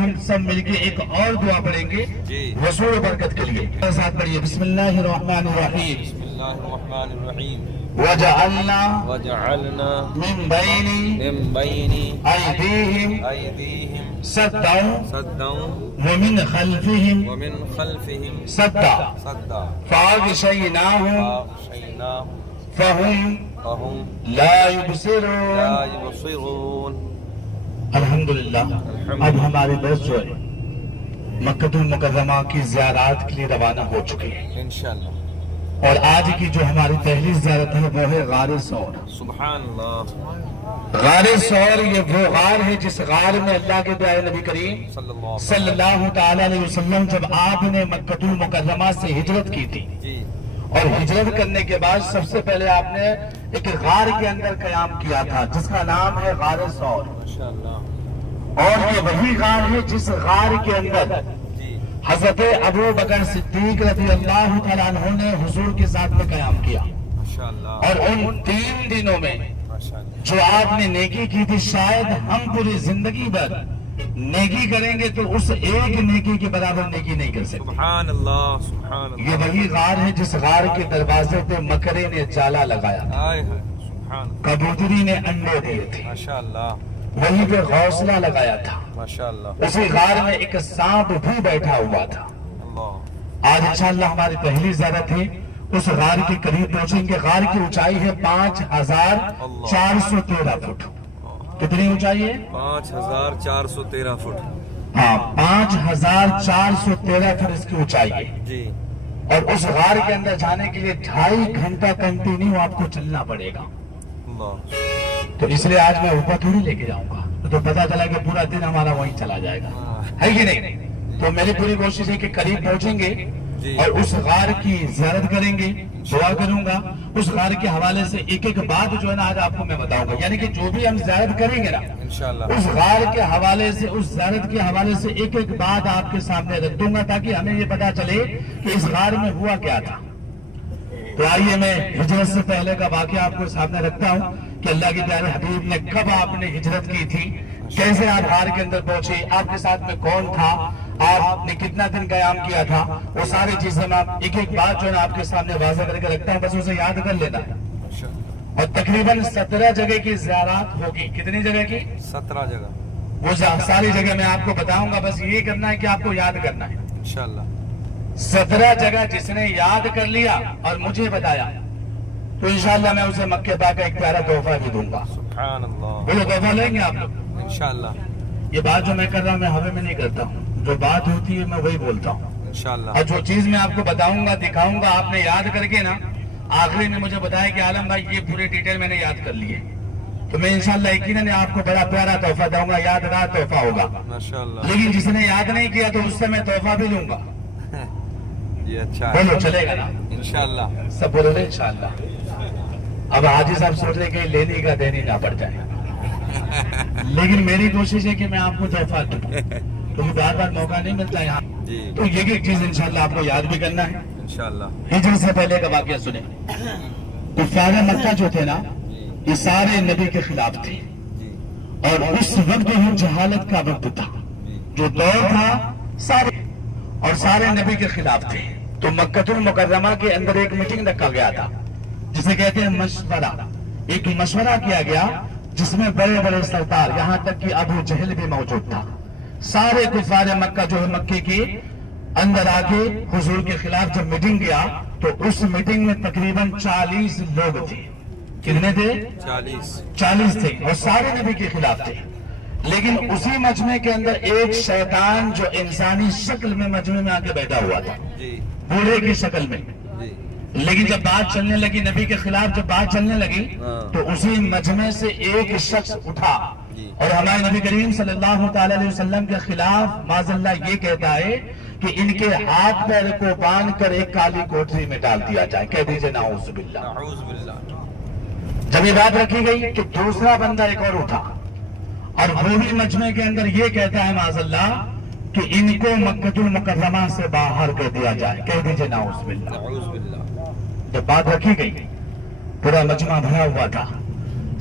ہم سب مل کے ایک اور دعا پڑھیں گے وصول برکت کے لیے. ساتھ پڑھیے بسم اللہ الرحمن الرحیم. بسم اللہ الرحمن الرحیم. وجعلنا من بین ایدیہم سدا ومن خلفہم سدا فاغشیناہم فہم لا یبصرون. الحمدللہ. اب ہمارے درس جو ہے مکہ المکرمہ کی زیارات کے لیے روانہ ہو چکے ہیں انشاءاللہ. اور آج کی جو ہماری پہلی زیارت ہے وہ ہے غار ثور. سبحان اللہ. غار ثور یہ وہ غار ہے جس غار میں اللہ کے پیارے نبی کریم صلی اللہ تعالی علیہ وسلم جب آپ نے مکہ المکرمہ سے ہجرت کی تھی اور ہجرت کرنے کے بعد سب سے پہلے آپ نے ایک غار کے اندر قیام کیا تھا جس کا نام ہے غار ثور. اور یہ وہی غار ہے جس غار کے اندر حضرت ابو بکر صدیق رضی اللہ تعالیٰ عنہ نے حضور کے ساتھ میں قیام کیا. اور ان 3 دنوں میں جو آپ نے نیکی کی تھی شاید ہم پوری زندگی بھر نیکی کریں گے تو اس ایک نیکی کے برابر نیکی نہیں کر سکتے. سبحان اللہ. سبحان اللہ. یہ وہی غار ہے جس غار کے دروازے پہ مکرے نے جالا لگایا تھا, کبوتری نے انڈے دیے تھے, ماشاءاللہ. وہیں پہ غوصلہ لگایا تھا, ماشاءاللہ. اسی غار میں ایک سانپ بھی بیٹھا ہوا تھا. آج انشاءاللہ ہماری پہلی زیارت ہے اس غار کے قریب پہنچیں گے. غار کی اونچائی ہے 5413 فٹ. کتنی اونچائی ہے؟ 5413 فٹ. ہاں 5413 فٹ اس کی اونچائی ہے جی. اور اس غار کے اندر جانے کے لیے 2.5 گھنٹہ کنٹینیو آپ کو چلنا پڑے گا. تو اس لیے آج میں اوپر تھوڑی لے کے جاؤں گا تو پتا چلا کہ پورا دن ہمارا وہیں چلا جائے گا, ہے کہ نہیں؟ تو میری پوری کوشش ہے کہ قریب پہنچیں گے اور اس غار کی زیارت کریں گے. دعا کروں گا اس غار کے حوالے سے ایک ایک بات جو ہے نا آج آپ کو میں بتاؤں گا. یعنی کہ جو بھی ہم زیارت کریں گے نا اس غار کے حوالے سے اس زیارت کے حوالے سے ایک ایک بات آپ کے سامنے رکھ دوں گا تاکہ ہمیں یہ پتا چلے کہ اس غار میں ہوا کیا تھا. تو آئیے میں ہجرت سے پہلے کا واقعہ آپ کو سامنے رکھتا ہوں کہ اللہ کے پیارے حبیب نے کب آپ نے ہجرت کی تھی, کیسے آپ غار کے اندر پہنچے, آپ کے ساتھ میں کون تھا, آپ نے کتنا دن قیام کیا تھا. وہ ساری چیزیں میں ایک ایک بات جو ہے آپ کے سامنے واضح کر کے رکھتا ہوں, بس اسے یاد کر لینا ہے. اور تقریباً 17 جگہ کی زیارات ہوگی. کتنی جگہ کی؟ 17 جگہ. وہ ساری جگہ میں آپ کو بتاؤں گا, بس یہ کرنا ہے کہ آپ کو یاد کرنا ہے انشاءاللہ. 17 جگہ جس نے یاد کر لیا اور مجھے بتایا تو انشاءاللہ میں اسے مکہ پاک کا ایک پیارا تحفہ بھی دوں گا. سبحان اللہ. بولو تحفہ لیں گے آپ لوگ انشاءاللہ. یہ بات جو میں کر رہا ہوں میں ہوے میں نہیں کرتا ہوں, جو بات ہوتی ہے میں وہی بولتا ہوں انشاءاللہ. اور جو چیز میں آپ کو بتاؤں گا دکھاؤں گا آپ نے یاد کر کے نا آخری میں مجھے بتایا کہ عالم بھائی یہ پورے ڈیٹیل میں نے یاد کر لیے تو میں انشاءاللہ یقیناً آپ کو بڑا پیارا تحفہ دوں گا, یادگار تحفہ ہوگا. ماشاءاللہ. لیکن جس نے یاد نہیں کیا تو اس سے میں تحفہ بھی لوں گا. یہ اچھا بولو چلے گا نا انشاءاللہ. سب بولو رہے انشاءاللہ. اب حاجی صاحب سوچ رہے کہ لینے کا دینی نہ پڑ جائے لیکن میری کوشش ہے کہ میں آپ کو تحفہ دوں کیونکہ بار بار موقع نہیں ملتا یہاں. تو یہ ایک چیز انشاءاللہ آپ کو یاد بھی کرنا ہے. انشاءاللہ. ہجرت سے پہلے کا واقعہ سنیں. کفار مکہ جو تھے نا یہ سارے نبی کے خلاف تھے اور اس وقت جو جہالت کا وقت تھا, جو دور تھا سارے نبی کے خلاف تھے. تو مکہ المکرمہ کے اندر ایک میٹنگ رکھا گیا تھا جسے کہتے ہیں مشورہ. ایک مشورہ کیا گیا جس میں بڑے بڑے سردار یہاں تک کہ ابو جہل بھی موجود تھا. سارے کفار مکہ جو ہے مکے کے اندر آ کے حضور کے خلاف جب میٹنگ کیا تو اس میٹنگ میں تقریباً 40 لوگ تھے. کتنے تھے؟ 40 تھے اور سارے نبی کے خلاف تھے. لیکن اسی مجمع کے اندر ایک شیطان جو انسانی شکل میں مجمع میں آ کے بیٹھا ہوا تھا, بوڑھے کی شکل میں. لیکن جب بات چلنے لگی نبی کے خلاف جب بات چلنے لگی تو اسی مجمع سے ایک شخص اٹھا اور ہمارے نبی کریم صلی اللہ تعالی علیہ وسلم کے خلاف معاذ اللہ یہ کہتا ہے کہ ان کے ہاتھ پیر کو باندھ کر ایک کالی کوٹری میں ڈال دیا جائے. کہہ دیجئے نعوذ باللہ. جب یہ بات رکھی گئی کہ دوسرا بندہ ایک اور اٹھا اور وہ بھی مجمع کے اندر یہ کہتا ہے معاذ اللہ کہ ان کو مکہ المکرمہ سے باہر کر دیا جائے. کہہ دیجئے نعوذ باللہ. جب بات رکھی گئی پورا مجمع بھرا ہوا تھا.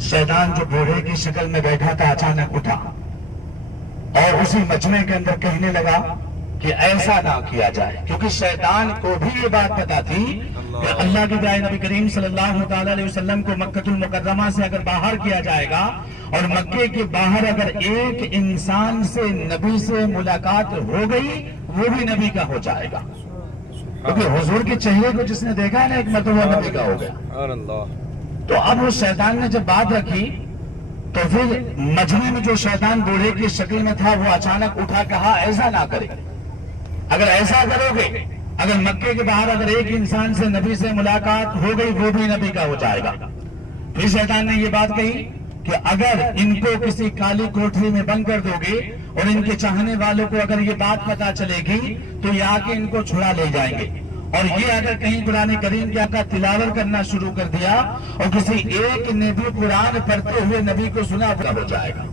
شیطان جو بوڑھے کی شکل میں بیٹھا تھا اچانک اٹھا اور اسی مجمع کے اندر کہنے لگا کہ ایسا نہ کیا جائے، کیونکہ شیطان کو بھی یہ بات پتا تھی کہ اللہ کے پیارے نبی کریم صلی اللہ تعالی علیہ وسلم کو مکہ المکرمہ سے اگر باہر کیا جائے گا، اور مکے کے باہر اگر ایک انسان سے نبی سے ملاقات ہو گئی، وہ بھی نبی کا ہو جائے گا، کیونکہ حضور کے چہرے کو جس نے دیکھا ہے نا، ایک مرتبہ نبی کا ہو گیا۔ اللہ تو اب اس شیطان نے جب بات رکھی تو پھر مجمع میں جو شیطان بوڑھے کی شکل میں تھا وہ اچانک اٹھا کہا ایسا نہ کرے، اگر ایسا کرو گے، اگر مکے کے باہر اگر ایک انسان سے نبی سے ملاقات ہو گئی وہ بھی نبی کا ہو جائے گا۔ پھر شیطان نے یہ بات کہی کہ اگر ان کو کسی کالی کوٹری میں بند کر دو گے اور ان کے چاہنے والوں کو اگر یہ بات پتا چلے گی تو یہ آ کے ان کو چھڑا لے جائیں گے، اور یہ اگر کہیں قرآن کریم کا تلاوت کرنا شروع کر دیا اور کسی ایک نے بھی قرآن پڑھتے ہوئے نبی کو سنا ہو جائے گا۔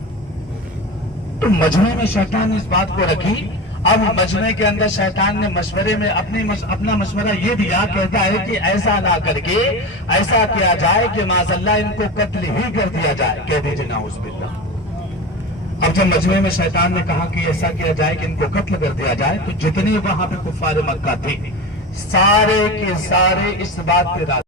تو مجمع میں شیطان نے اس بات کو رکھی۔ اب مجمع کے اندر شیطان نے مشورے میں اپنا مشورہ یہ دیا، کہتا ہے کہ ایسا نہ کر کے ایسا کیا جائے کہ معاذ اللہ ان کو قتل ہی کر دیا جائے، کہہ دیجیے نعوذ باللہ۔ اب جب مجمع میں شیطان نے کہا کہ ایسا کیا جائے کہ ان کو قتل کر دیا جائے، تو جتنے وہاں پہ کفار مکہ تھے سارے کے سارے اس بات پہ راضی